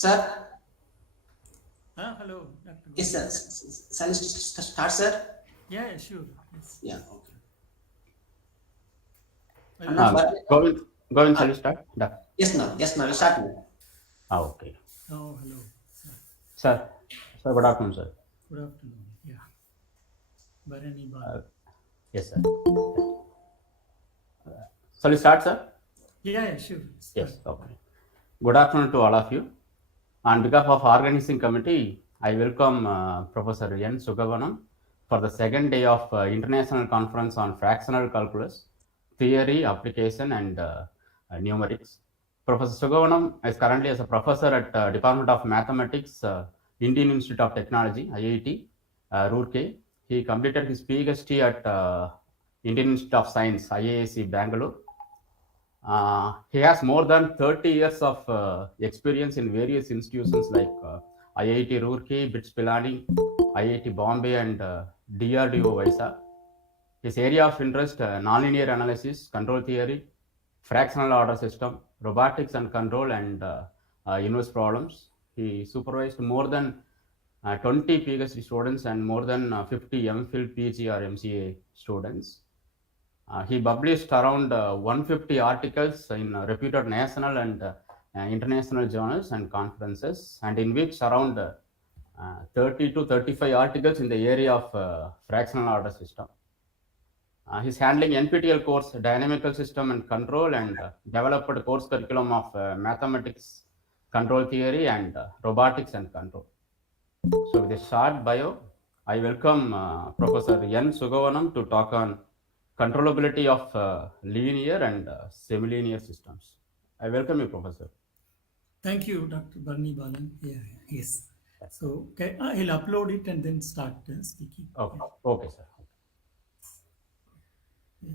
Sir, Hello, Dr. yes, Govind. sir. Shall we start, sir? Yeah, sure. Yes. Yeah, okay. I will. Anna, Govind, shall uh, we start? Da. yes, no, we'll start now. Okay. Oh, hello. Sir. Sir, good afternoon, sir. Good afternoon. Yeah. Bharani Uh, Balan. yes, sir. Shall we start, sir? Yeah, sure. Start. Yes, okay. Good afternoon to all of you. On behalf of organizing committee, I welcome Professor N. Sukavanam for the second day of International Conference on Fractional Calculus, Theory, Application, and Numerics. Professor Sukavanam is currently as a professor at Department of Mathematics, Indian Institute of Technology, IIT, Roorkee. He completed his PhD at Indian Institute of Science, IISc, Bangalore. He has more than 30 years of experience in various institutions like IIT Roorkee, BITS Pilani, IIT Bombay, and DRDO Vaisa. His area of interest: nonlinear analysis, control theory, fractional order system, robotics and control, and inverse problems. He supervised more than 20 PhD students and more than 50 MPhil, PG, or MCA students. He published around 150 articles in reputed national and international journals and conferences, and in which around 30 to 35 articles in the area of fractional order system. He's handling NPTEL course Dynamical System and Control, and developed course curriculum of Mathematics, Control Theory, and Robotics and Control. So with a short bio, I welcome Professor N. Sukavanam to talk on controllability of linear and semilinear systems. I welcome you, Professor. Thank you, Dr. Bharani Balan. Yeah, yes. So okay, I'll upload it and then start speaking. Okay, okay, sir. Yeah.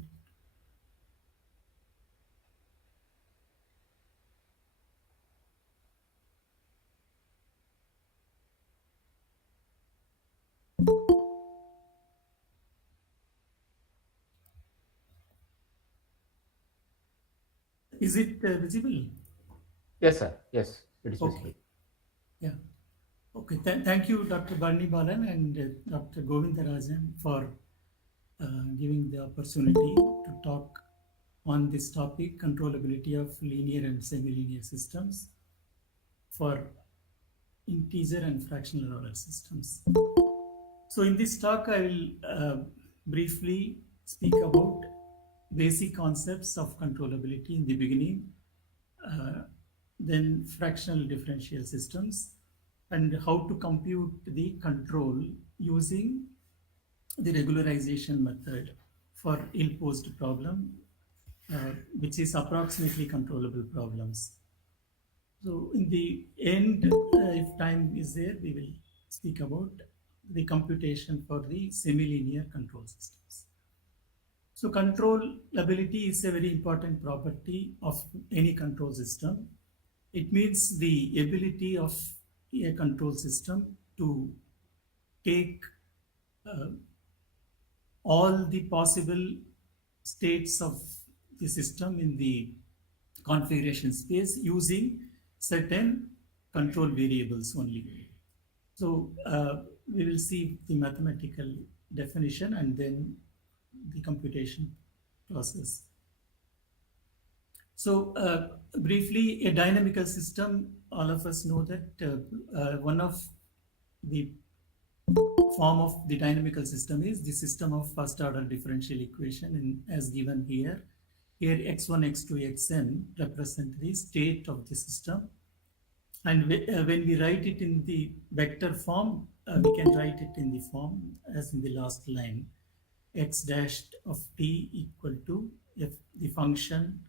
Is it visible? Yes, sir. Yes, it is Okay. visible. Yeah. Okay. Thank you, Dr. Bharani Balan and Dr. Govindarajan for giving the opportunity to talk on this topic, controllability of linear and semilinear systems for integer and fractional order systems. So in this talk, I will briefly speak about basic concepts of controllability in the beginning, then fractional differential systems, and how to compute the control using the regularization method for ill-posed problem, which is approximately controllable problems. So in the end, if time is there, we will speak about the computation for the semilinear control systems. So controllability is a very important property of any control system. It means the ability of a control system to take all the possible states of the system in the configuration space using certain control variables only. So we will see the mathematical definition and then the computation process. So briefly, a dynamical system, all of us know that one of the form of the dynamical system is the system of first order differential equation as given here. Here x1, x2, xn represent the state of the system. And when we write it in the vector form, we can write it in the form as in the last line, x dashed of t equal to f, the function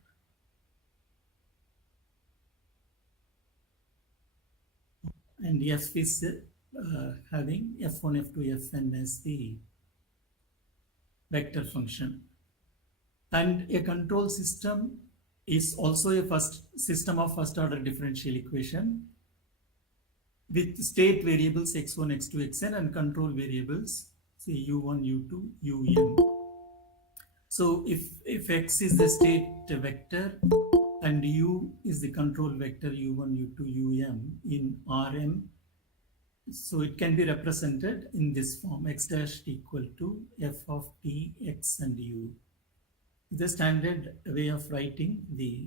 and f is having f1, f2, fn as the vector function. And a control system is also a first system of first order differential equation with state variables x1, x2, xn and control variables say u1, u2, un. So if x is the state vector and u is the control vector u1, u2, um in Rm. So it can be represented in this form, x dash equal to f of t, x and u. The standard way of writing the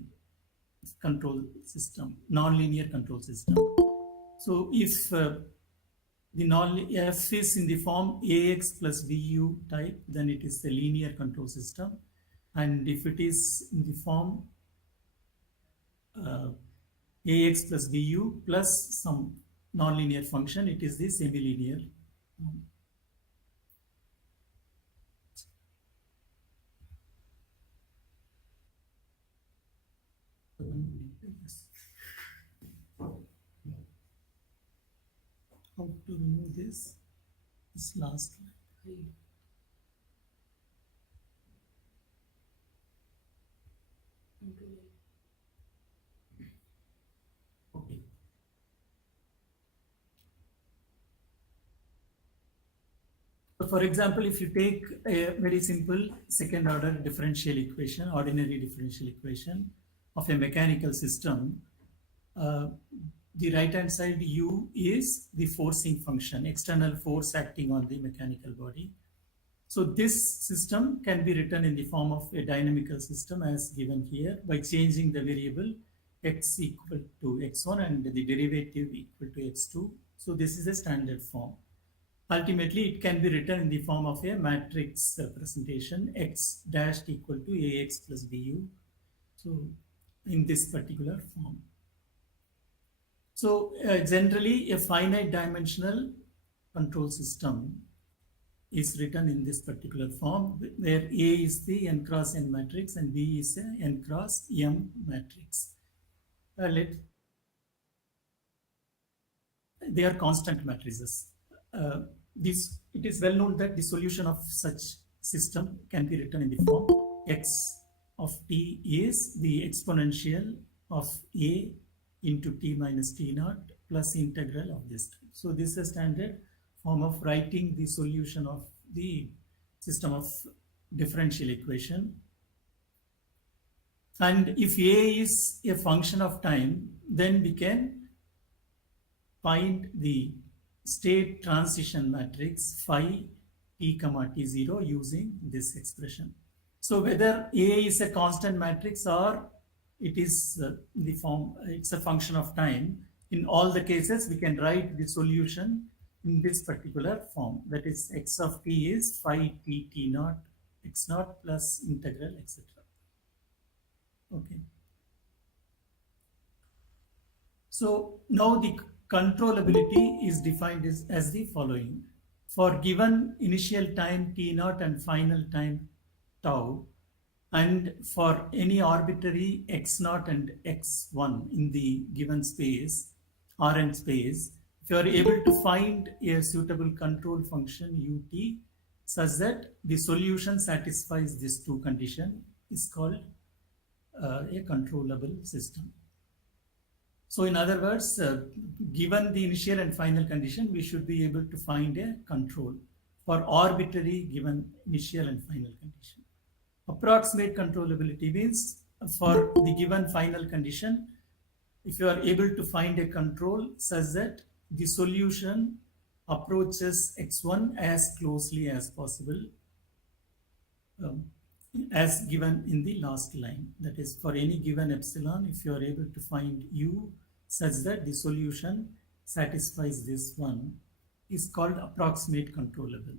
control system, nonlinear control system. So if the f is in the form ax plus bu type, then it is a linear control system. And if it is in the form ax plus bu plus some nonlinear function, it is the semilinear. How to remove this last line. Okay. So for example, if you take a very simple second order differential equation, ordinary differential equation of a mechanical system, the right hand side u is the forcing function, external force acting on the mechanical body. So this system can be written in the form of a dynamical system as given here by changing the variable x equal to x1 and the derivative equal to x2. So this is a standard form. Ultimately, it can be written in the form of a matrix representation, x dashed equal to ax plus bu. So in this particular form. So generally, a finite dimensional control system is written in this particular form, where A is the n cross n matrix and B is a n cross m matrix. They are constant matrices. It is well known that the solution of such system can be written in the form x of t is the exponential of a into t minus t naught plus integral of this. So this is a standard form of writing the solution of the system of differential equation. And if a is a function of time, then we can find the state transition matrix phi t comma t0 using this expression. So whether a is a constant matrix or it is the form, it's a function of time, in all the cases we can write the solution in this particular form, that is x of t is phi t t naught x naught plus integral etc. Okay. So now the controllability is defined as the following. For given initial time t naught and final time tau, and for any arbitrary x naught and x1 in the given space, Rn space, if you are able to find a suitable control function ut such that the solution satisfies these two conditions, is called a controllable system. So in other words, given the initial and final condition, we should be able to find a control for arbitrary given initial and final condition. Approximate controllability means for the given final condition, if you are able to find a control such that the solution approaches x1 as closely as possible, as given in the last line. That is, for any given epsilon, if you are able to find u such that the solution satisfies this one, is called approximate controllable.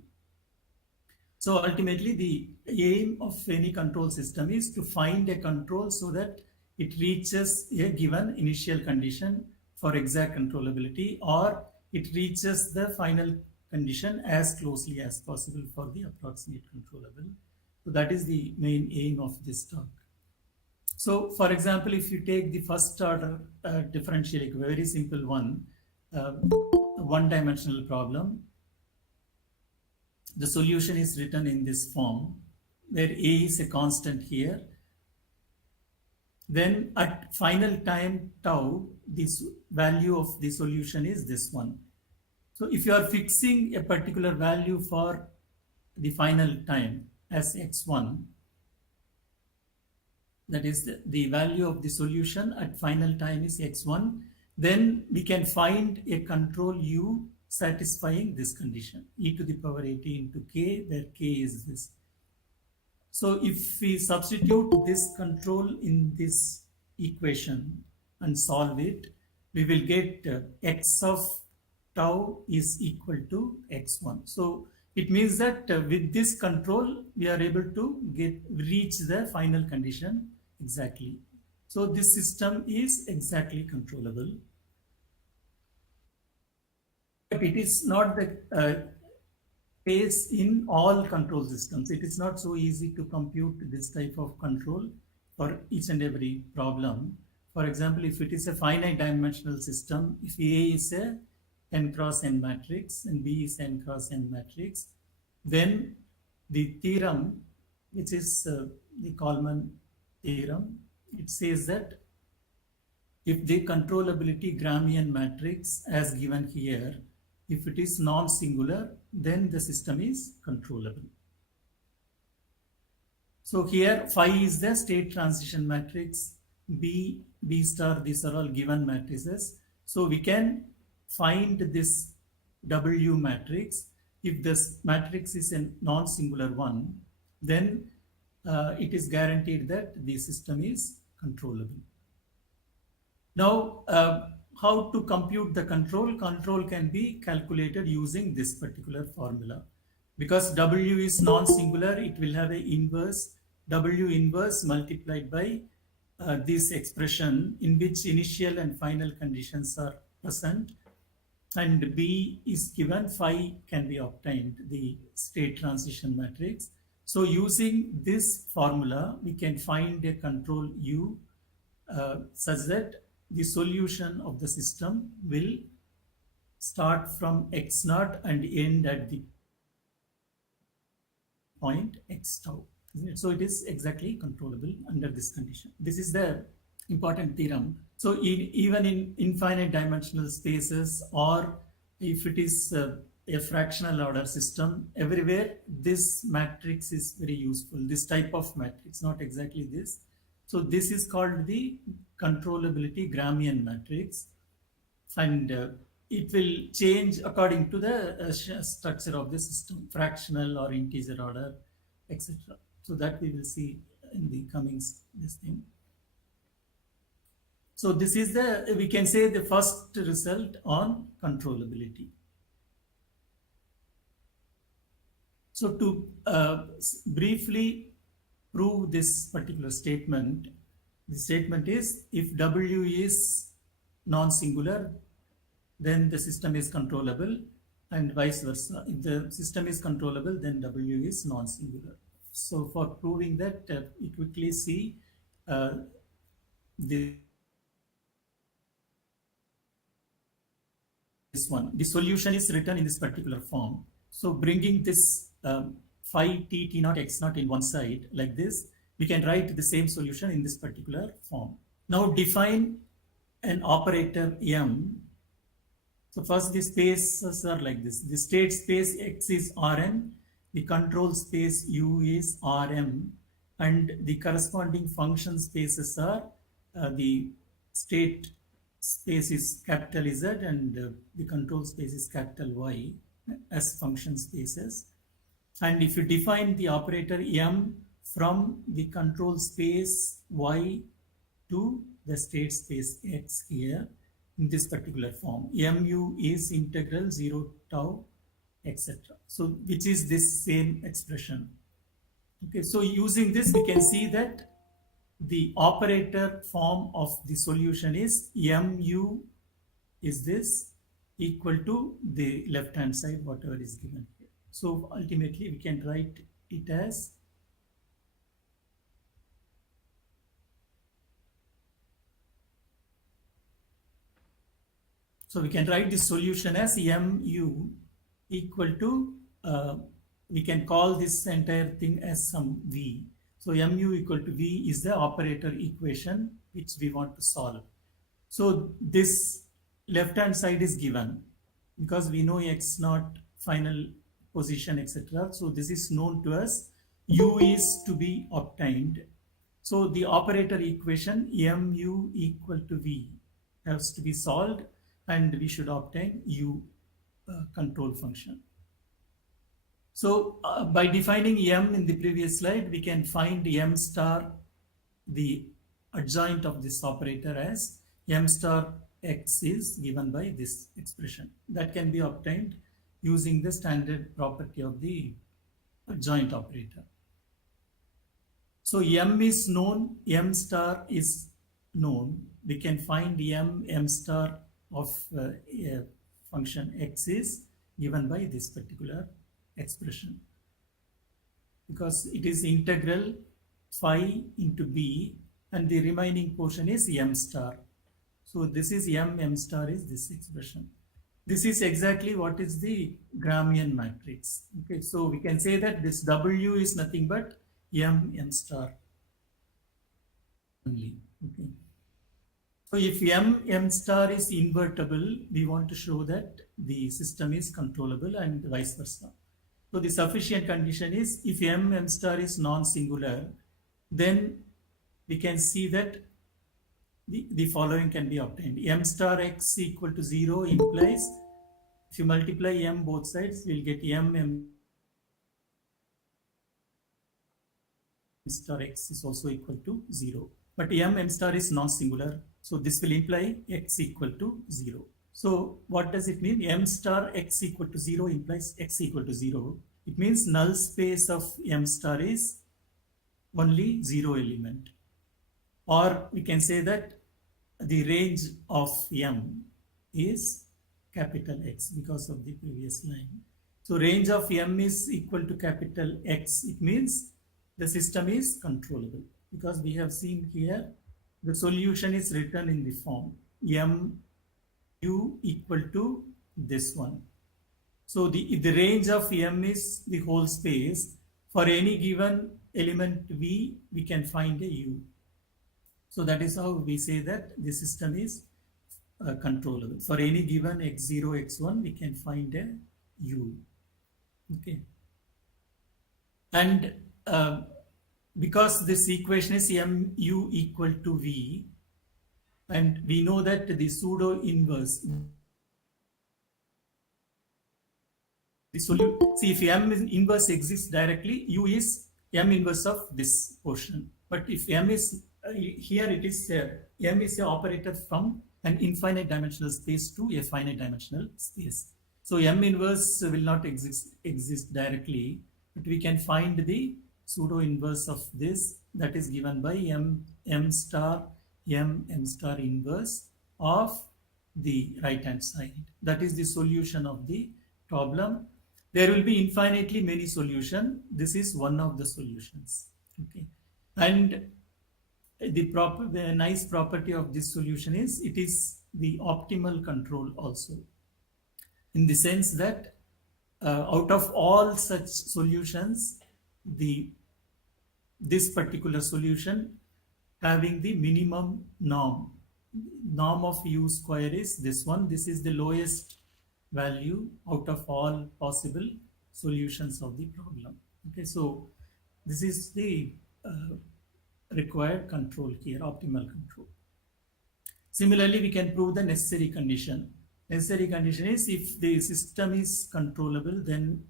So ultimately, the aim of any control system is to find a control so that it reaches a given initial condition for exact controllability, or it reaches the final condition as closely as possible for the approximate controllable. So that is the main aim of this talk. So for example, if you take the first order differential equation, very simple one, one-dimensional problem, the solution is written in this form, where a is a constant here. Then at final time tau, this value of the solution is this one. So if you are fixing a particular value for the final time as x1, that is the value of the solution at final time is x1, then we can find a control u satisfying this condition, e to the power at into k, where k is this. So if we substitute this control in this equation and solve it, we will get x of tau is equal to x1. So it means that with this control, we are able to reach the final condition exactly. So this system is exactly controllable. But it is not the case in all control systems. It is not so easy to compute this type of control for each and every problem. For example, if it is a finite dimensional system, if A is a n cross n matrix and B is n cross n matrix, then the theorem, which is the Kalman theorem, it says that if the controllability Gramian matrix as given here, if it is non-singular, then the system is controllable. So here phi is the state transition matrix, B star, these are all given matrices. So we can find this W matrix. If this matrix is a non-singular one, then it is guaranteed that the system is controllable. Now, how to compute the control? Control can be calculated using this particular formula. Because W is non-singular, it will have an inverse, W inverse multiplied by this expression in which initial and final conditions are present, and B is given, phi can be obtained, the state transition matrix. So using this formula, we can find a control U such that the solution of the system will start from x naught and end at the point x tau. So it is exactly controllable under this condition. This is the important theorem. So even in infinite dimensional spaces, or if it is a fractional order system, everywhere this matrix is very useful. This type of matrix, not exactly this. So this is called the controllability Gramian matrix, and it will change according to the structure of the system, fractional or integer order, etc. So that we will see in the coming this thing. So this is the, we can say, the first result on controllability. So to briefly prove this particular statement, the statement is if W is non-singular, then the system is controllable, and vice versa. If the system is controllable, then W is non-singular. So for proving that, we quickly see this one. The solution is written in this particular form. So bringing this phi t naught x naught in one side like this, we can write the same solution in this particular form. Now define an operator M. So first the spaces are like this. The state space X is Rn, the control space U is Rm, and the corresponding function spaces are the state space is capital Z and the control space is capital Y as function spaces. And if you define the operator M from the control space Y to the state space X here in this particular form, mu is integral 0 tau, etc. So which is this same expression. Okay, so using this we can see that the operator form of the solution is mu is this equal to the left hand side whatever is given here. So ultimately we can write it as the solution as mu equal to we can call this entire thing as some v. So mu equal to v is the operator equation which we want to solve. So this left hand side is given because we know x naught final position, etc. So this is known to us. U is to be obtained So the operator equation mu equal to v has to be solved, and we should obtain u control function. So by defining m in the previous slide, we can find m star, the adjoint of this operator, as m star x is given by this expression. That can be obtained using the standard property of the adjoint operator. So m is known, m star is known. We can find m star of a function x is given by this particular expression, because it is integral phi into b, and the remaining portion is m star. So this is m star is this expression. This is exactly what is the Gramian matrix. Okay, so we can say that this W is nothing but m star only. Okay. So if m star is invertible, we want to show that the system is controllable and vice versa. So the sufficient condition is, if m star is non-singular, then we can see that the following can be obtained. M star x equal to 0 implies, if you multiply m both sides, we'll get m star x is also equal to 0. But m star is non-singular, so this will imply x equal to 0. So what does it mean? M star x equal to 0 implies x equal to 0. It means null space of m star is only 0 element. Or we can say that the range of m is capital X because of the previous line. So range of m is equal to capital X. It means the system is controllable, because we have seen here the solution is written in the form mu equal to this one. So the range of m is the whole space. For any given element v, we can find a u. So that is how we say that the system is controllable. For any given x0, x1, we can find a u. Okay. And because this equation is mu equal to v, and we know that the pseudo inverse, the solution, see, if m inverse exists directly, u is m inverse of this portion. But if m is here, it is m is an operator from an infinite dimensional space to a finite dimensional space. So m inverse will not exist directly, but we can find the pseudo inverse of this, that is given by m star inverse of the right hand side. That is the solution of the problem. There will be infinitely many solutions. This is one of the solutions. Okay. And the nice property of this solution is it is the optimal control also, in the sense that out of all such solutions, this particular solution having the minimum norm of u square is this one. This is the lowest value out of all possible solutions of the problem. Okay, so this is the required control here, optimal control. Similarly, we can prove the necessary condition. Necessary condition is, if the system is controllable, then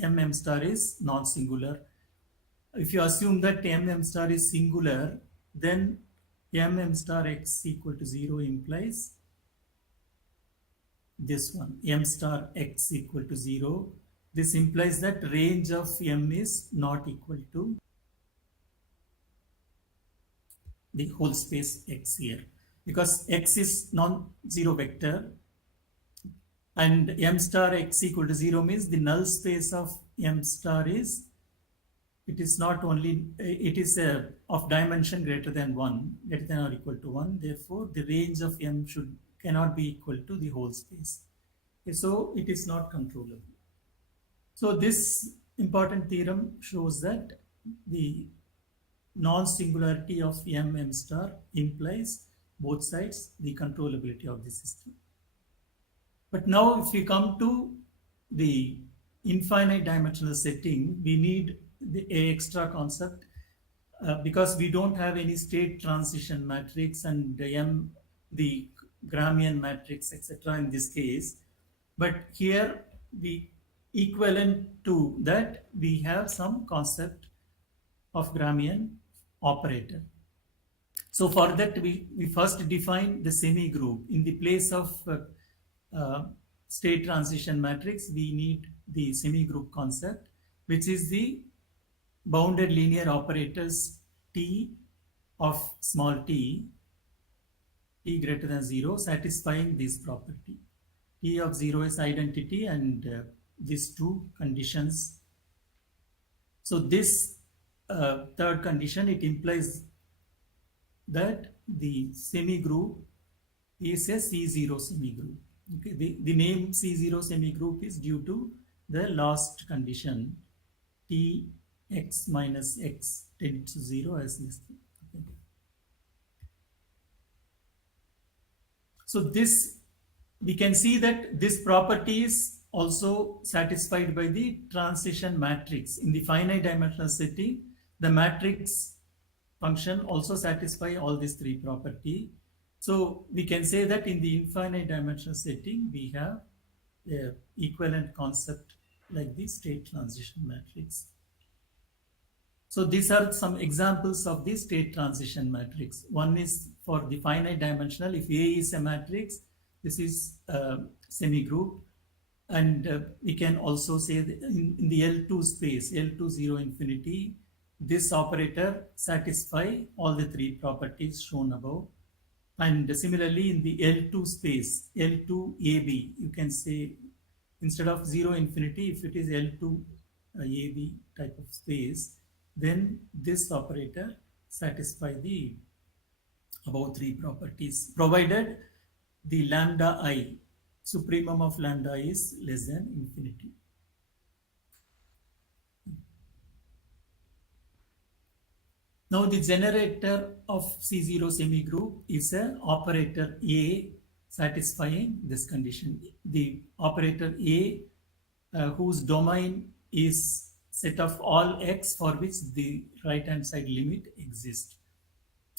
m star is non-singular. If you assume that m star is singular, then m star x equal to 0 implies this one, m star x equal to 0. This implies that range of m is not equal to the whole space x here, because x is non-zero vector, and m star x equal to 0 means the null space of m star is, it is not only, it is of dimension greater than 1, greater than or equal to 1. Therefore, the range of m cannot be equal to the whole space. Okay, so it is not controllable. So this important theorem shows that the non-singularity of m star implies both sides the controllability of the system. But now if we come to the infinite dimensional setting, we need the extra concept because we don't have any state transition matrix and the Gramian matrix, etc. in this case. But here we equivalent to that, we have some concept of Gramian operator. So for that, we first define the semi-group. In the place of state transition matrix, we need the semi-group concept, which is the bounded linear operators T of small t greater than 0, satisfying this property. T of 0 is identity, and these two conditions. So this third condition, it implies that the semigroup is a C0 semigroup. Okay, the name C0 semigroup is due to the last condition, T x minus x tends to 0 as this. Okay. So this, we can see that this property is also satisfied by the transition matrix. In the finite dimensional setting, the matrix function also satisfy all these three properties. So we can say that in the infinite dimensional setting, we have a equivalent concept like the state transition matrix. So these are some examples of the state transition matrix. One is for the finite dimensional. If A is a matrix, this is a semigroup. And we can also say that in the L2 space, L2 0 infinity, this operator satisfy all the three properties shown above. And similarly, in the L2 space, L2 AB, you can say instead of 0 infinity, if it is L2 AB type of space, then this operator satisfy the above three properties, provided the lambda I, supremum of lambda I is less than infinity. Now the generator of C0 semigroup is an operator A satisfying this condition. The operator A whose domain is set of all x for which the right hand side limit exists.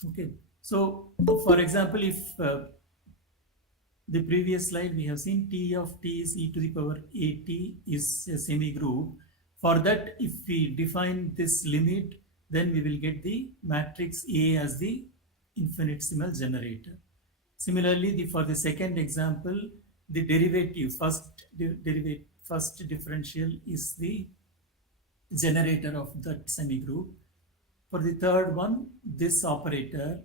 Okay, so for example, if the previous slide we have seen T of t is e to the power at is a semigroup. For that, if we define this limit, then we will get the matrix A as the infinitesimal generator. Similarly, for the second example, the derivative, first differential is the generator of that semigroup. For the third one, this operator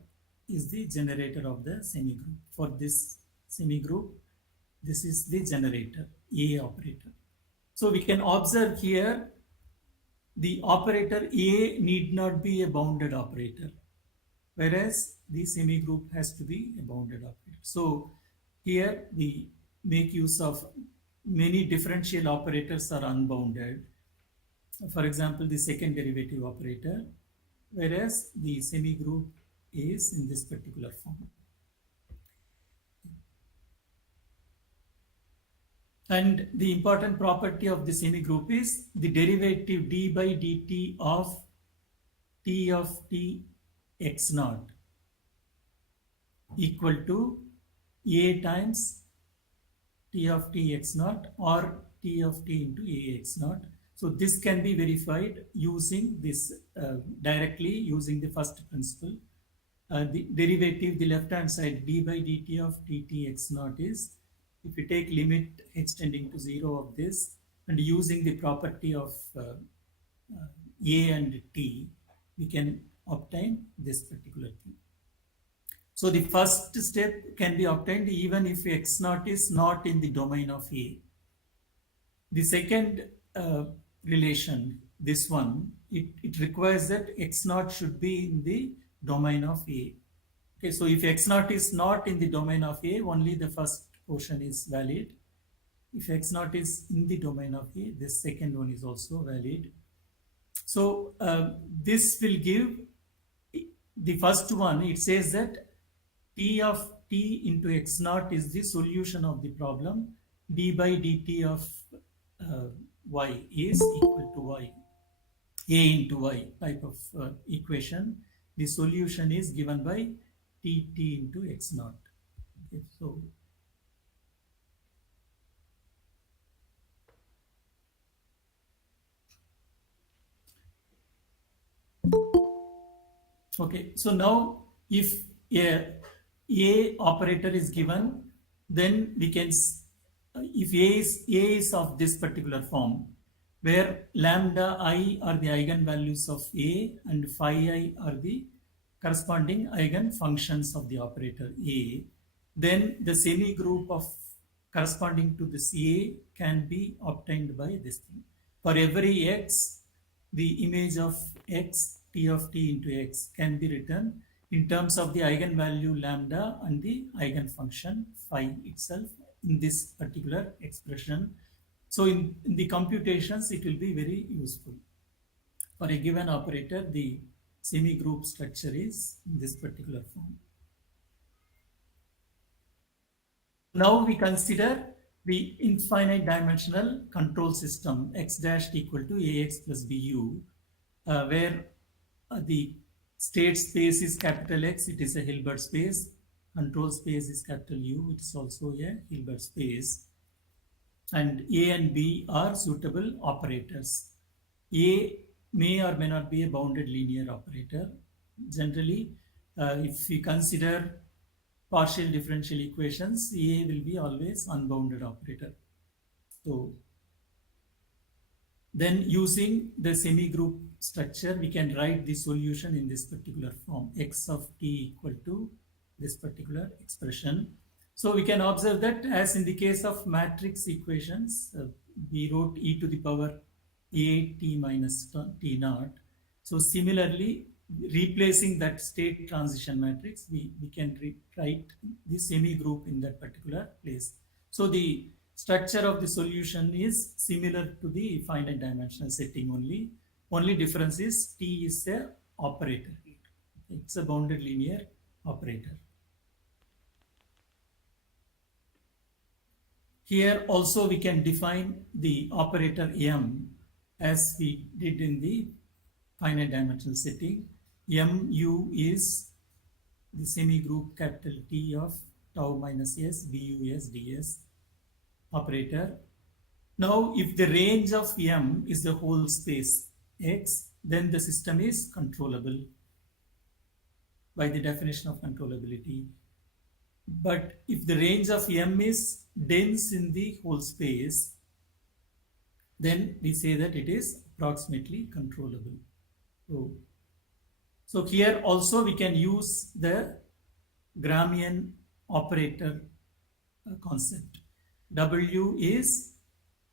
is the generator of the semigroup. For this semigroup, this is the generator, A operator. So we can observe here, the operator A need not be a bounded operator, whereas the semigroup has to be a bounded operator. So here we make use of many differential operators are unbounded. For example, the second derivative operator, whereas the semigroup is in this particular form. And the important property of the semigroup is the derivative d by dt of t of t x naught equal to a times t of t x naught or t of t into a x naught. So this can be verified using this directly using the first principle. The derivative, the left hand side, d by dt of dt x naught is, if we take limit h tending to 0 of this and using the property of a and t, we can obtain this particular thing. So the first step can be obtained even if x naught is not in the domain of A. The second relation, this one, it requires that x naught should be in the domain of A. Okay, so if x naught is not in the domain of A, only the first portion is valid. If x naught is in the domain of A, this second one is also valid. So this will give the first one. It says that t of t into x naught is the solution of the problem. D by dt of y is equal to y. A into Y type of equation. The solution is given by T into X naught. Okay, so okay, so now if a operator is given, then we can, if A is of this particular form, where lambda I are the eigenvalues of A and phi I are the corresponding eigenfunctions of the operator A, then the semi-group of corresponding to this A can be obtained by this thing. For every x, the image of x, t of t into x, can be written in terms of the eigenvalue lambda and the eigenfunction phi itself in this particular expression. So in the computations, it will be very useful. For a given operator, the semi-group structure is in this particular form. Now we consider the infinite dimensional control system x dash equal to ax plus bu, where the state space is capital X, it is a Hilbert space. Control space is capital U, it is also a Hilbert space. And A and B are suitable operators. A may or may not be a bounded linear operator. Generally, if we consider partial differential equations, A will be always unbounded operator. So then using the semi-group structure, we can write the solution in this particular form, x of t equal to this particular expression. So we can observe that as in the case of matrix equations, we wrote e to the power a t minus t naught. So similarly, replacing that state transition matrix, we can write the semi-group in that particular place. So the structure of the solution is similar to the finite dimensional setting only. Only difference is T is a operator. It's a bounded linear operator. Here also we can define the operator M as we did in the finite dimensional setting. Mu is the semi-group capital T of tau minus S, bus, ds operator. Now, if the range of M is the whole space X, then the system is controllable by the definition of controllability. But if the range of M is dense in the whole space, then we say that it is approximately controllable. So here also we can use the Gramian operator concept. W is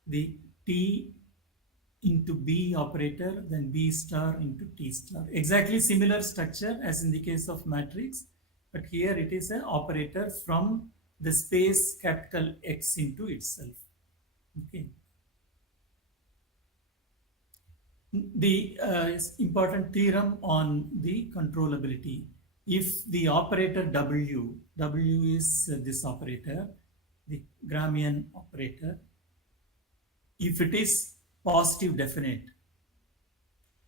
the T into B operator, then B star into T star. Exactly similar structure as in the case of matrix, but here it is an operator from the space capital X into itself. Okay. The important theorem on the controllability. If the operator W is this operator, the Gramian operator, if it is positive definite,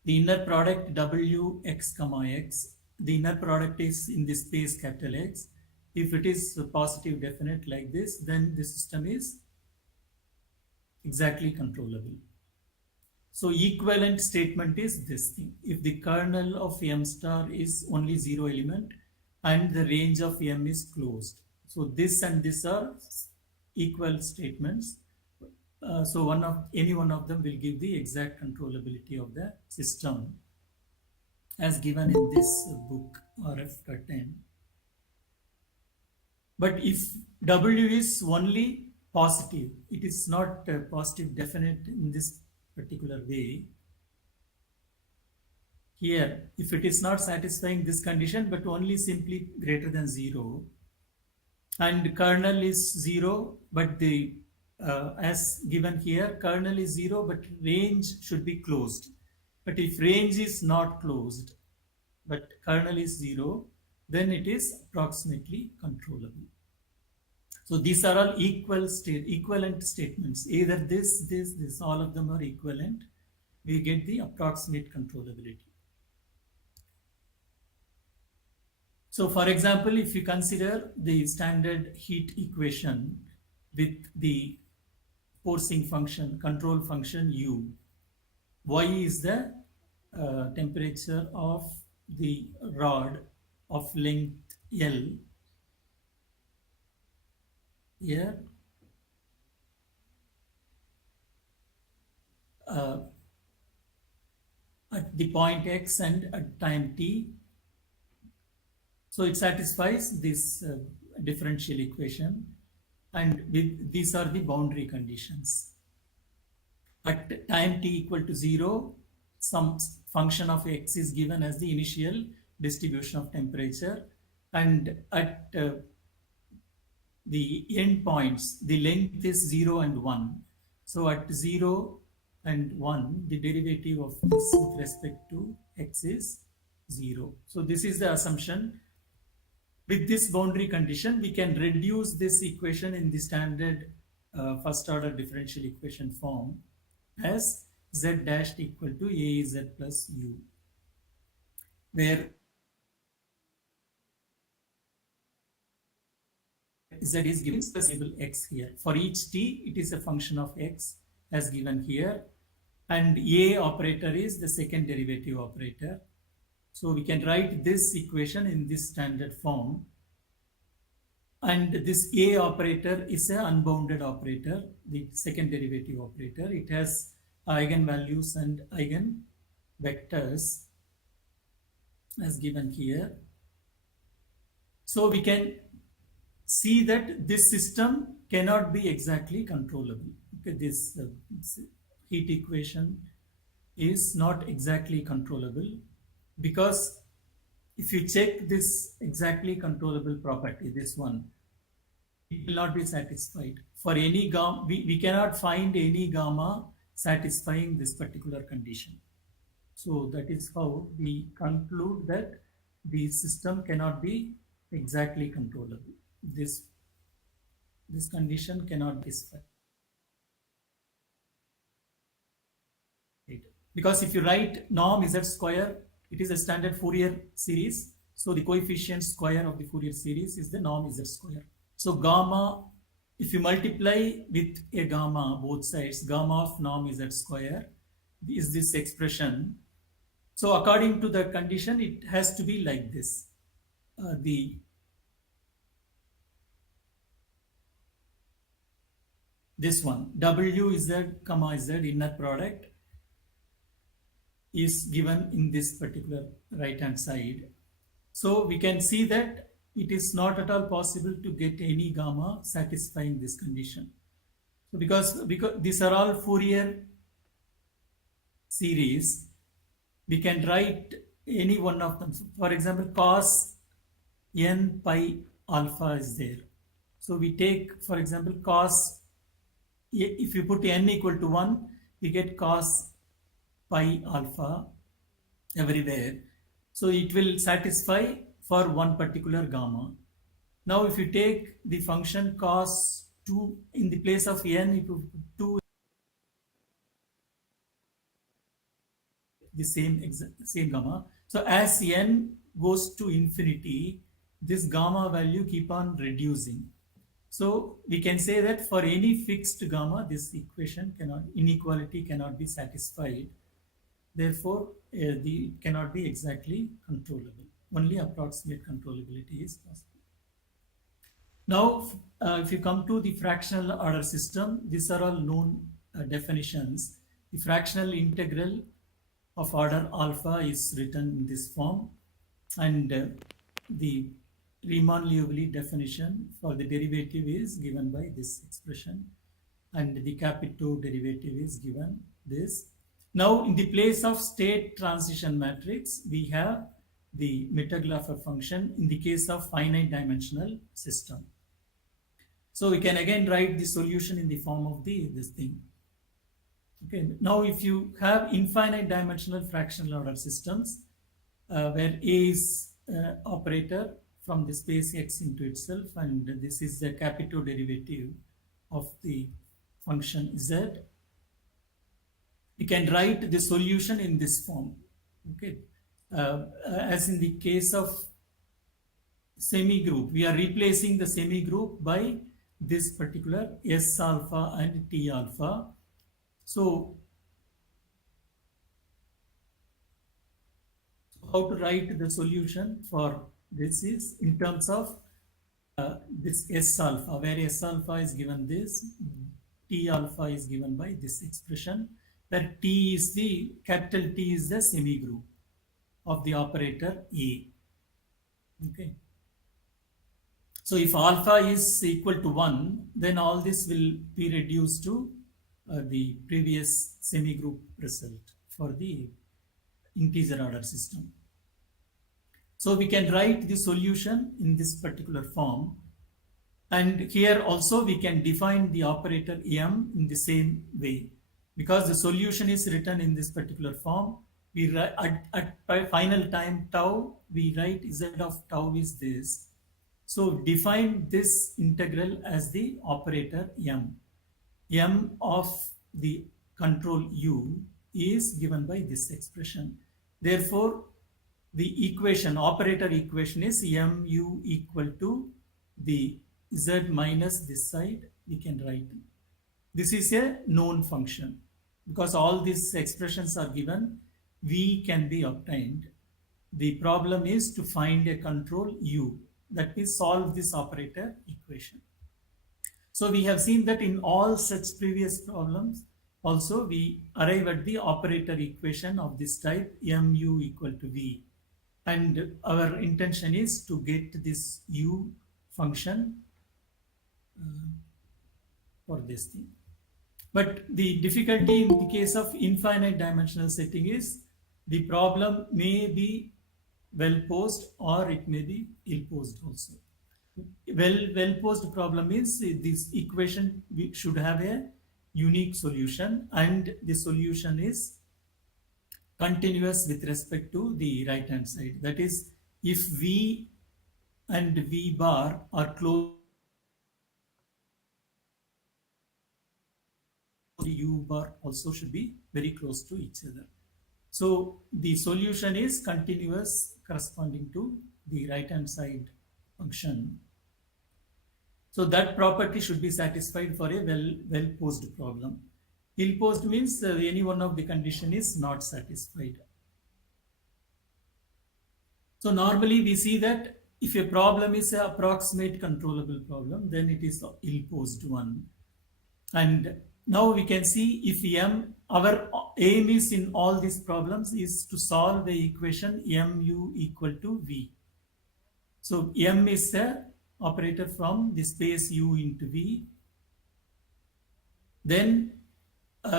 the inner product W x comma x, the inner product is in the space capital X. If it is positive definite like this, then the system is exactly controllable. So equivalent statement is this thing. If the kernel of M star is only 0 element and the range of M is closed. So this and this are equal statements. So any one of them will give the exact controllability of the system as given in this book RF10. But if W is only positive, it is not positive definite in this particular way. Here, if it is not satisfying this condition, but only simply greater than 0, and kernel is 0, but the as given here, kernel is 0, but range should be closed. But if range is not closed, but kernel is 0, then it is approximately controllable. So these are all equivalent statements. Either this, all of them are equivalent. we get the approximate controllability. So for example, if you consider the standard heat equation with the forcing function, control function U, Y is the temperature of the rod of length L. Here, at the point X and at time T. So it satisfies this differential equation, and with these are the boundary conditions. At time t equal to 0, some function of x is given as the initial distribution of temperature, and at the end points, the length is 0 and 1. So at 0 and 1, the derivative of this with respect to x is 0. So this is the assumption. With this boundary condition, we can reduce this equation in the standard first order differential equation form as z dashed equal to aZ plus u, where z is given as variable x here. For each t, it is a function of x as given here, and a operator is the second derivative operator. So we can write this equation in this standard form. And this a operator is an unbounded operator, the second derivative operator. It has eigenvalues and eigenvectors as given here. So we can see that this system cannot be exactly controllable. Okay, this heat equation is not exactly controllable, because if you check this exactly controllable property, this one, it will not be satisfied. For any gamma, we cannot find any gamma satisfying this particular condition. So that is how we conclude that the system cannot be exactly controllable. This condition cannot be satisfied. Because if you write norm z square, it is a standard Fourier series. So the coefficient square of the Fourier series is the norm z square. So gamma, if you multiply with a gamma both sides, gamma of norm z square is this expression. So according to the condition, it has to be like this. This one, W z comma z inner product is given in this particular right hand side. So we can see that it is not at all possible to get any gamma satisfying this condition. So because these are all Fourier series, we can write any one of them. For example, cos n pi alpha is there. So we take, for example, cos, if you put n equal to 1, we get cos pi alpha everywhere. So it will satisfy for one particular gamma. Now if you take the function cos 2 in the place of n, if you put 2, the same gamma. So as n goes to infinity, this gamma value keep on reducing. So we can say that for any fixed gamma, this inequality cannot be satisfied. Therefore, it cannot be exactly controllable. Only approximate controllability is possible. Now, if you come to the fractional order system, these are all known definitions. The fractional integral of order alpha is written in this form, and the Riemann-Liouville definition for the derivative is given by this expression, and the Capito derivative is given this. Now, in the place of state transition matrix, we have the Mittag-Laffer function in the case of finite dimensional system. So we can again write the solution in the form of this thing. Okay. Now, if you have infinite dimensional fractional order systems, where A is operator from the space X into itself, and this is the Capito derivative of the function Z. we can write the solution in this form. Okay, as in the case of semi-group, we are replacing the semi-group by this particular S alpha and T alpha. So how to write the solution for this is in terms of this S alpha, where S alpha is given this, T alpha is given by this expression, where T is the, capital T is the semi-group of the operator A. Okay. So if alpha is equal to 1, then all this will be reduced to the previous semi-group result for the integer order system. So we can write the solution in this particular form. And here also we can define the operator M in the same way. Because the solution is written in this particular form, we write at final time tau, we write z of tau is this. So define this integral as the operator M. M of the control U is given by this expression. Therefore, the equation, operator equation is mu equal to the z minus this side, we can write. This is a known function. Because all these expressions are given, V can be obtained. The problem is to find a control U. That means solve this operator equation. So we have seen that in all such previous problems, also we arrive at the operator equation of this type, mu equal to V. And our intention is to get this U function for this thing. But the difficulty in the case of infinite dimensional setting is the problem may be well posed or it may be ill posed also. Well posed problem is this equation should have a unique solution, and the solution is continuous with respect to the right hand side. That is, if V and V bar are close, the U bar also should be very close to each other. So the solution is continuous corresponding to the right hand side function. So that property should be satisfied for a well posed problem. Ill posed means any one of the condition is not satisfied. So normally we see that if a problem is an approximate controllable problem, then it is ill posed one. And now we can see if M, our aim is in all these problems is to solve the equation mu equal to V. So M is the operator from the space U into V. Then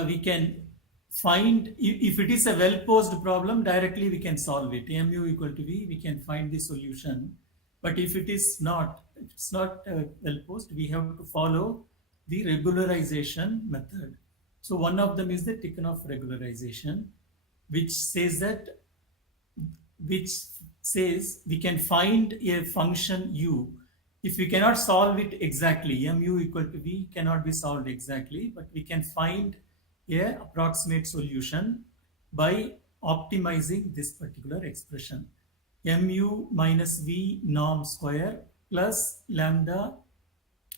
we can find, if it is a well posed problem, directly we can solve it. Mu equal to V, we can find the solution. But if it is not, if it's not well posed, we have to follow the regularization method. So one of them is the Tikhonov regularization, which says we can find a function U. If we cannot solve it exactly, mu equal to V cannot be solved exactly, but we can find a approximate solution by optimizing this particular expression. Mu minus V norm square plus lambda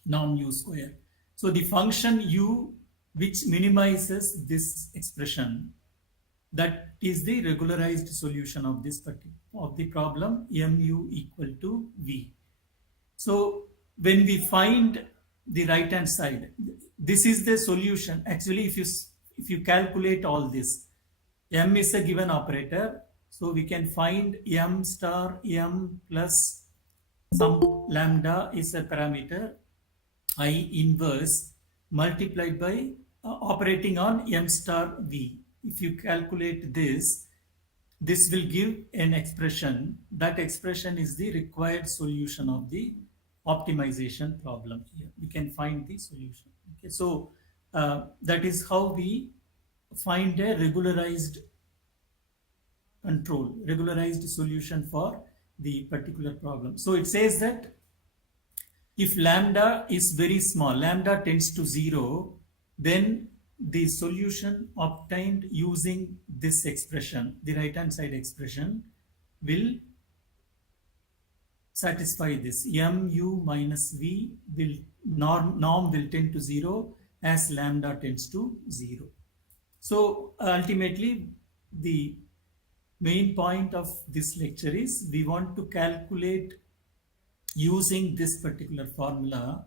norm U square. So the function U which minimizes this expression, that is the regularized solution of this of the problem mu equal to V. So when we find the right hand side, this is the solution. Actually, if you calculate all this, M is a given operator, so we can find M star M plus some lambda is a parameter I inverse multiplied by operating on M star V. If you calculate this will give an expression. That expression is the required solution of the optimization problem here. We can find the solution. Okay, so that is how we find a regularized control, regularized solution for the particular problem. So it says that if lambda is very small, lambda tends to 0, then the solution obtained using this expression, the right hand side expression, will satisfy this. Mu minus V will norm will tend to 0 as lambda tends to 0. So ultimately, the main point of this lecture is we want to calculate using this particular formula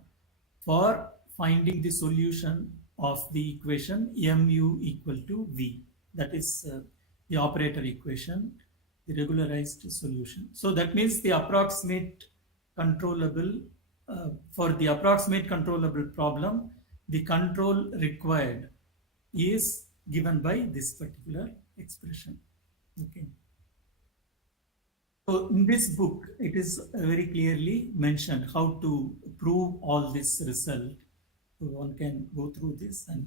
for finding the solution of the equation mu equal to V. That is the operator equation, the regularized solution. So that means the approximate controllable, for the approximate controllable problem, the control required is given by this particular expression. Okay. So in this book, it is very clearly mentioned how to prove all this result. So one can go through this and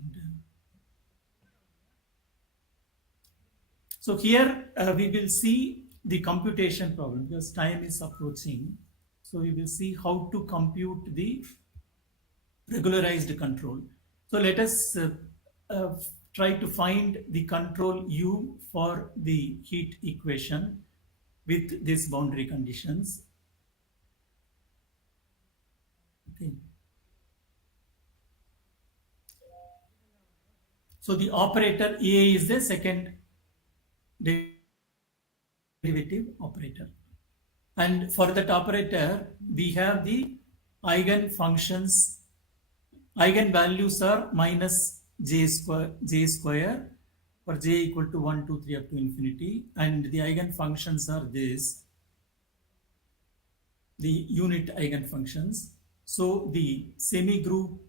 so here we will see the computation problem because time is approaching. So we will see how to compute the regularized control. So let us try to find the control U for the heat equation with these boundary conditions. Okay. So the operator A is the second derivative operator. And for that operator, we have the eigenfunctions. Eigenvalues are minus j square for j equal to 1, 2, 3 up to infinity. And the eigenfunctions are this, the unit eigenfunctions. So the semi-group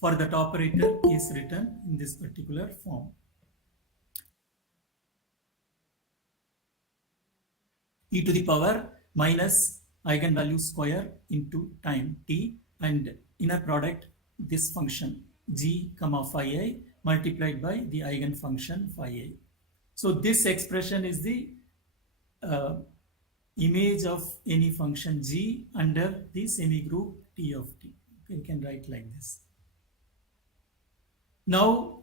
for that operator is written in this particular form. E to the power minus eigenvalue square into time t and inner product this function g comma phi I multiplied by the eigenfunction phi I. So this expression is the image of any function g under the semigroup t of t. Okay, we can write like this. Now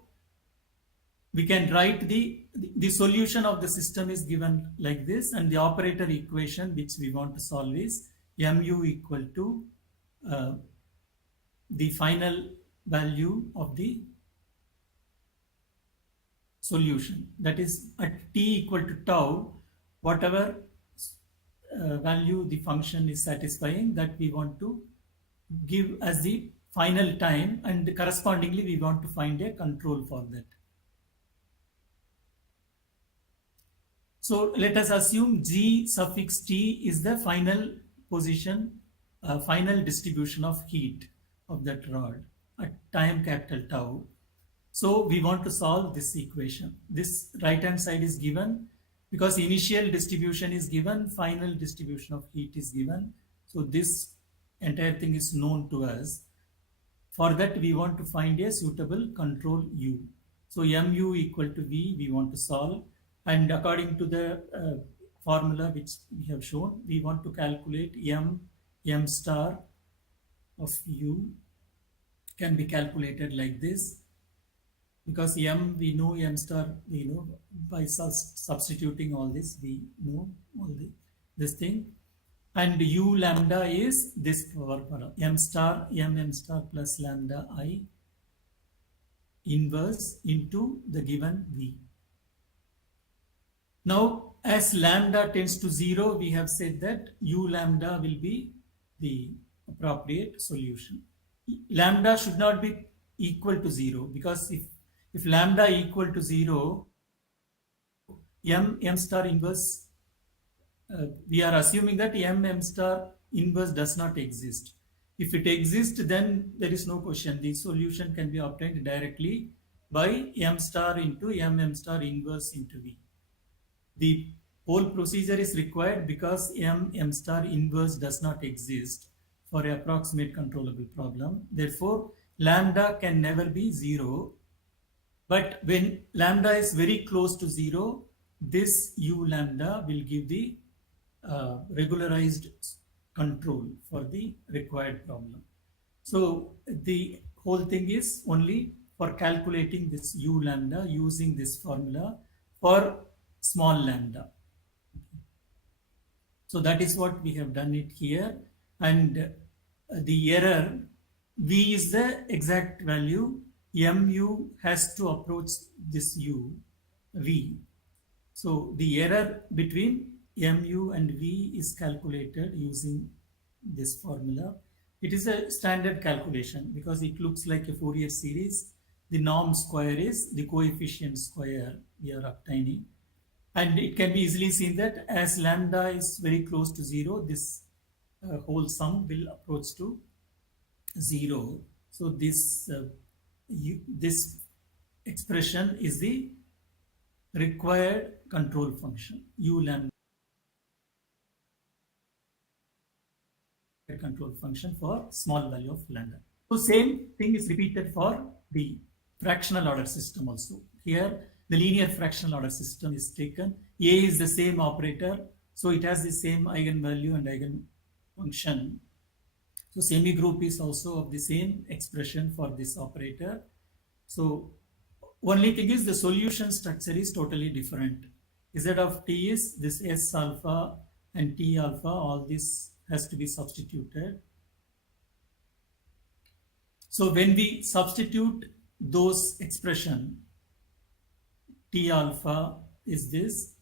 we can write the solution of the system is given like this, and the operator equation which we want to solve is mu equal to the final value of the solution, that is at t equal to tau, whatever value the function is satisfying, that we want to give as the final time, and correspondingly we want to find a control for that. So let us assume G suffix T is the final position, final distribution of heat of that rod at time capital tau. So we want to solve this equation. This right hand side is given because initial distribution is given, final distribution of heat is given. So this entire thing is known to us. For that we want to find a suitable control U. So mu equal to V we want to solve. And according to the formula which we have shown, we want to calculate m star of U can be calculated like this, because we know m star, we know by substituting all this, we know all this thing. And U lambda is this formula, m star plus lambda I inverse into the given V. Now, as lambda tends to 0, we have said that U lambda will be the appropriate solution. Lambda should not be equal to 0, because if lambda equal to 0, m star inverse, we are assuming that m star inverse does not exist. If it exists, then there is no question. The solution can be obtained directly by m star into m star inverse into V. The whole procedure is required because m star inverse does not exist for an approximate controllable problem. Therefore, lambda can never be 0. But when lambda is very close to 0, this U lambda will give the regularized control for the required problem. So the whole thing is only for calculating this u lambda using this formula for small lambda. So that is what we have done it here, and the error v is the exact value, mu has to approach this u, v. So the error between mu and v is calculated using this formula. It is a standard calculation because it looks like a Fourier series. The norm square is the coefficient square we are obtaining. And it can be easily seen that as lambda is very close to 0, this whole sum will approach to 0. So this expression is the required control function, u lambda control function for small value of lambda. So same thing is repeated for the fractional order system also. Here the linear fractional order system is taken. A is the same operator, so it has the same eigenvalue and eigenfunction. So semi-group is also of the same expression for this operator. So only thing is the solution structure is totally different. Z of t is this S alpha and T alpha, all this has to be substituted. So when we substitute those expression, T alpha is this,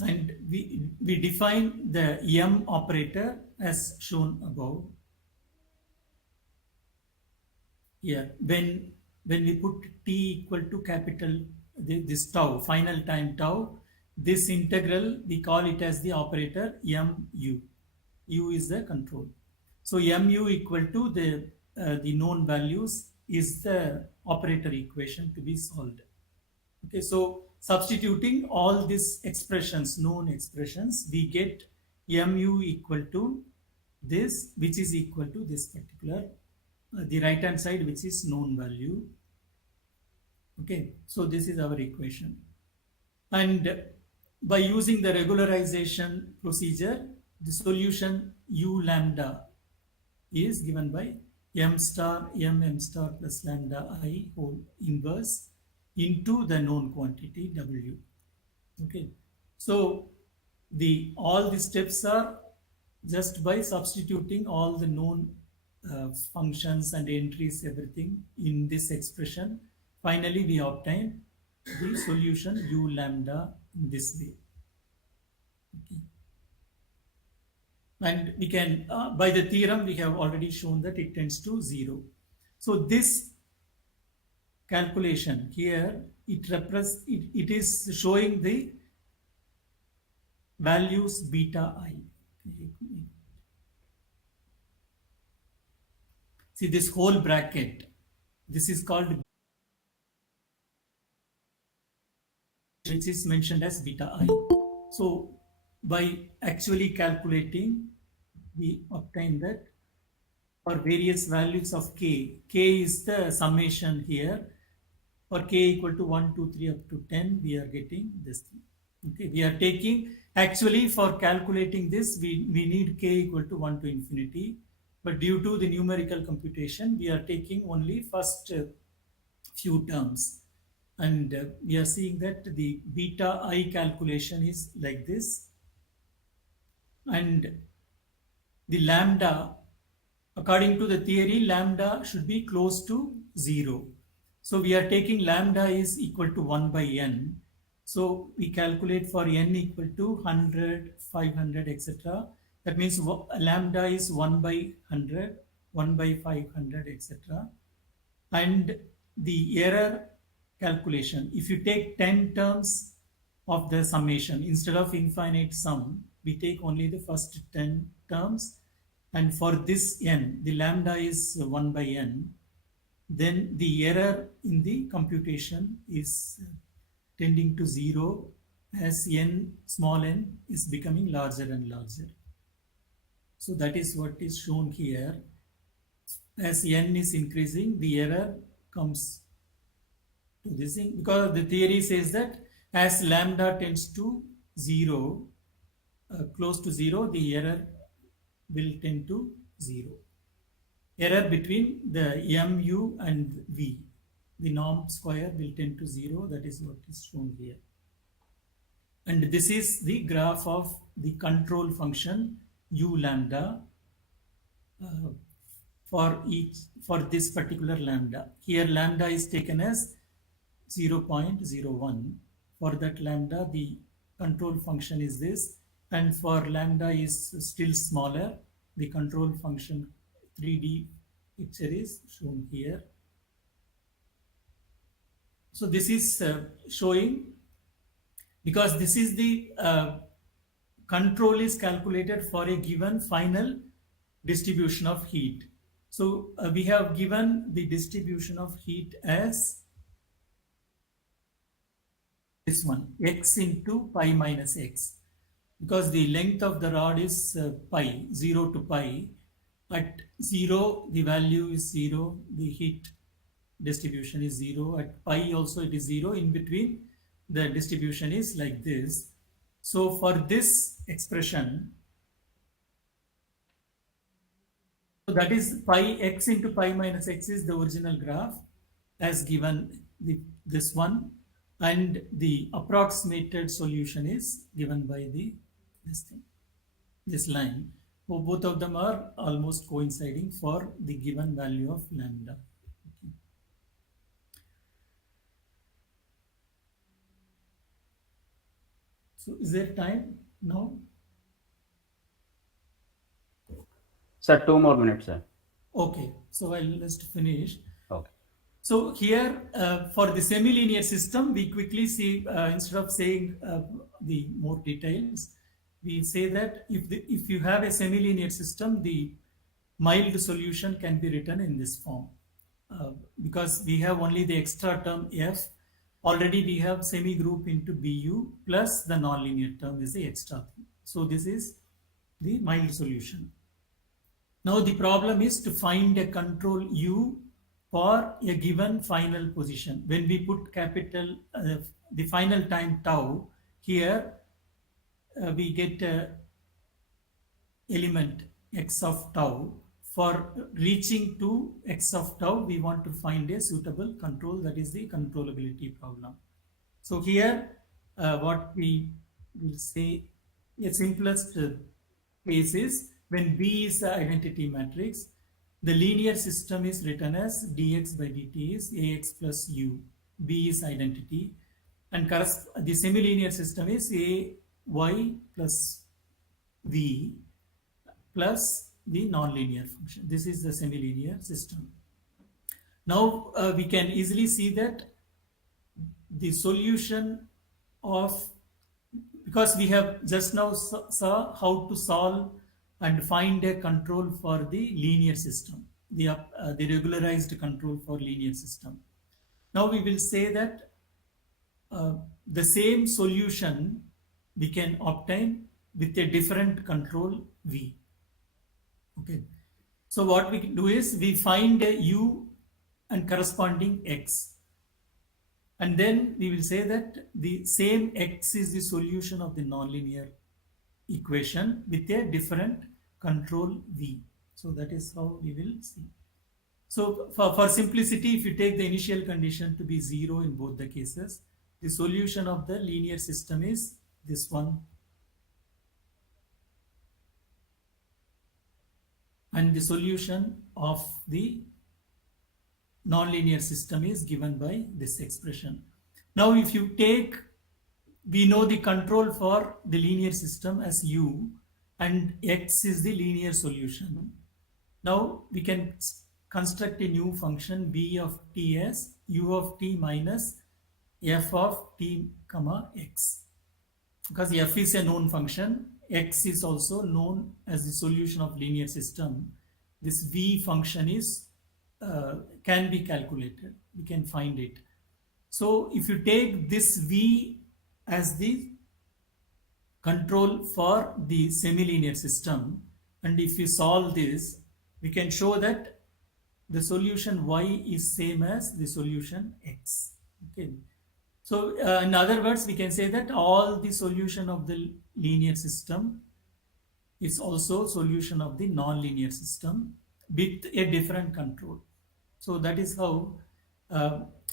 and we define the M operator as shown above. Here, when we put t equal to capital this tau, final time tau, this integral we call it as the operator mu. U is the control. So mu equal to the known values is the operator equation to be solved. Okay, so substituting all these expressions, known expressions, we get mu equal to this, which is equal to this particular, the right hand side, which is known value. Okay, so this is our equation. And by using the regularization procedure, the solution u lambda is given by m star plus lambda I whole inverse into the known quantity w. Okay, so all the steps are just by substituting all the known functions and entries, everything in this expression. Finally, we obtain the solution u lambda in this way. Okay. And we can, by the theorem, we have already shown that it tends to 0. So this calculation here, it is showing the values beta I. See this whole bracket, this is called, which is mentioned as beta I. So by actually calculating, we obtain that for various values of k is the summation here. For k equal to 1, 2, 3 up to 10, we are getting this thing. Okay, we are taking, actually for calculating this, we need k equal to 1 to infinity. But due to the numerical computation, we are taking only first few terms. And we are seeing that the beta I calculation is like this. And the lambda, according to the theory, lambda should be close to 0. So we are taking lambda is equal to 1 by n. So we calculate for n equal to 100, 500, etc. That means lambda is 1 by 100, 1 by 500, etc. And the error calculation, if you take 10 terms of the summation, instead of infinite sum, we take only the first 10 terms. And for this n, the lambda is 1 by n, then the error in the computation is tending to 0 as n, small n, is becoming larger and larger. So that is what is shown here. As n is increasing, the error comes to this thing, because the theory says that as lambda tends to 0, close to 0, the error will tend to 0. error between the mu and v. The norm square will tend to 0. That is what is shown here. And this is the graph of the control function u lambda for this particular lambda. Here lambda is taken as 0.01. For that lambda, the control function is this, and for lambda is still smaller, the control function 3D picture is shown here. So this is showing, because this is the control is calculated for a given final distribution of heat. So we have given the distribution of heat as this one, x into pi minus x, because the length of the rod is pi, 0 to pi. At 0, the value is 0, the heat distribution is 0. At pi also it is 0. In between, the distribution is like this. So for this expression, so that is pi x into pi minus x is the original graph as given this one, and the approximated solution is given by this line. So both of them are almost coinciding for the given value of lambda. Okay. So is there time now? Sir, 2 more minutes, sir. Okay, so I'll just finish. Okay. So here for the semi-linear system, we quickly see, instead of saying the more details, we say that if you have a semi-linear system, the mild solution can be written in this form. Because we have only the extra term f, already we have semi-group into Bu plus the nonlinear term is the extra thing. So this is the mild solution. Now the problem is to find a control U for a given final position. When we put capital, the final time tau, here we get element x of tau. For reaching to x of tau, we want to find a suitable control, that is the controllability problem. So here what we will say, a simplest case is when B is the identity matrix, the linear system is written as dx by dt is ax plus u. B is identity, and the semi-linear system is ay plus v plus the non-linear function. This is the semi-linear system. Now we can easily see that the solution of, because we have just now saw how to solve and find a control for the linear system, the regularized control for linear system. Now we will say that the same solution we can obtain with a different control V. Okay. So what we can do is we find a U and corresponding X. And then we will say that the same X is the solution of the nonlinear equation with a different control V. So that is how we will see. So for simplicity, if you take the initial condition to be 0 in both the cases, the solution of the linear system is this one. And the solution of the nonlinear system is given by this expression. Now if you take, we know the control for the linear system as U, and X is the linear solution. Now we can construct a new function B of t as U of t minus f of t comma x. Because f is a known function, x is also known as the solution of linear system. This v function is can be calculated. We can find it. So if you take this v as the control for the semi-linear system, and if you solve this, we can show that the solution y is same as the solution x. Okay. So in other words, we can say that all the solution of the linear system is also solution of the non-linear system with a different control. So that is how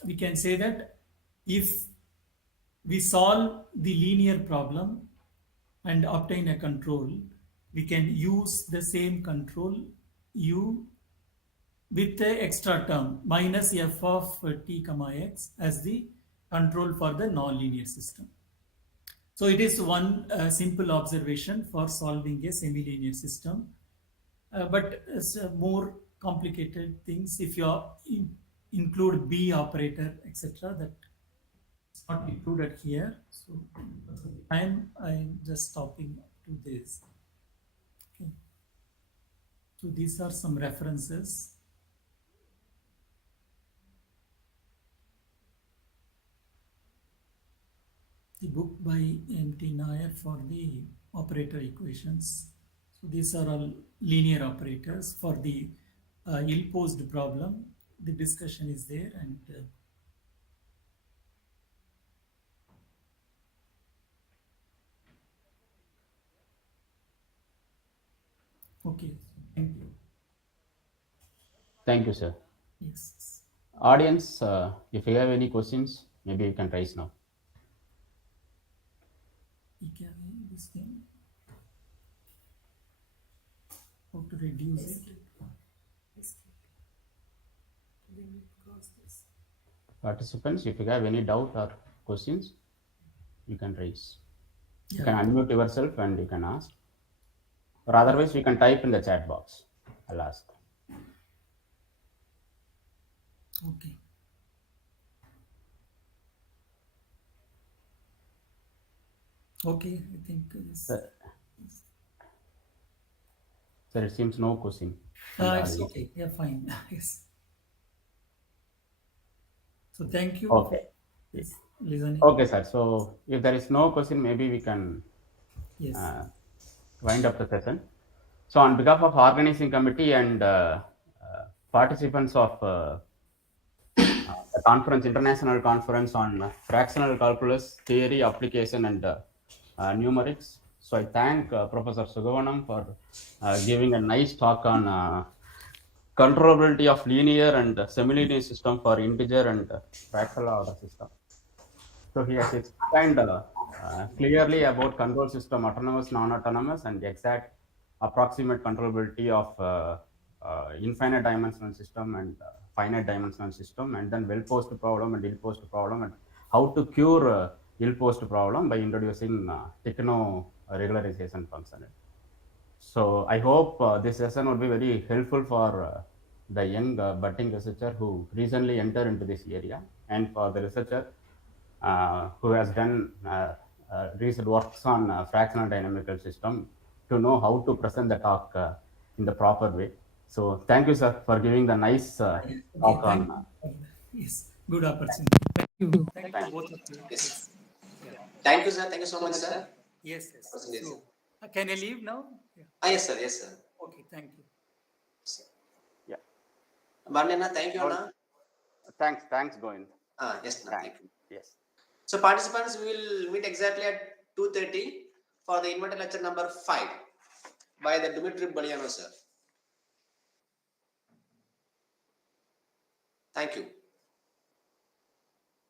we can say that if we solve the linear problem and obtain a control, we can use the same control u with the extra term minus f of t comma x as the control for the nonlinear system. So it is one simple observation for solving a semi-linear system. But more complicated things, if you include B operator, etc., that is not included here. So I'm just stopping to this. Okay. So these are some references. The book by M.T. Nair for the operator equations. So these are all linear operators for the ill-posed problem. The discussion is there, and okay, thank you. Thank you, sir. Yes. Audience, if you have any questions, maybe you can raise now. This thing, how to reduce it? Participants, if you have any doubt or questions, you can raise. You Yeah. can unmute yourself and you can ask. Or otherwise, you can type in the chat box. I'll ask. Okay. Okay, I think this. Sir, it seems no question. from the It's audience. okay. Yeah, fine. Yes. So thank you Okay. for this listening. Okay, sir. So if there is no question, maybe we can Yes. wind up the session. So on behalf of organizing committee and participants of the conference, international conference on fractional calculus, theory, application, and numerics. So I thank Professor Sukavanam for giving a nice talk on controllability of linear and semi-linear system for integer and fractal order system. So he has explained clearly about control system, autonomous, non-autonomous, and exact approximate controllability of infinite dimensional system and finite dimensional system, and then well-posed problem and ill-posed problem, and how to cure ill-posed problem by introducing techno regularization function. So I hope this session would be very helpful for the young budding researcher who recently entered into this area, and for the researcher who has done recent works on fractional dynamical system to know how to present the talk in the proper way. So thank you, sir, for giving the nice talk Thank on. you. Yes, good opportunity. Thank you. Thank you both of you. Yes. Yeah. Thank you, sir. Thank you so much, sir. Yes. Percentage. So, can I leave now? Yeah. Yes, sir. Yes, sir. Okay. Thank you. Yeah. Barney, thank you, Anna. Thanks, Govind. Yes, no, thank you. Yes. So participants, we will meet exactly at 2:30 for the invited lecture number 5 by the Dmitry Baliano, sir. Thank you.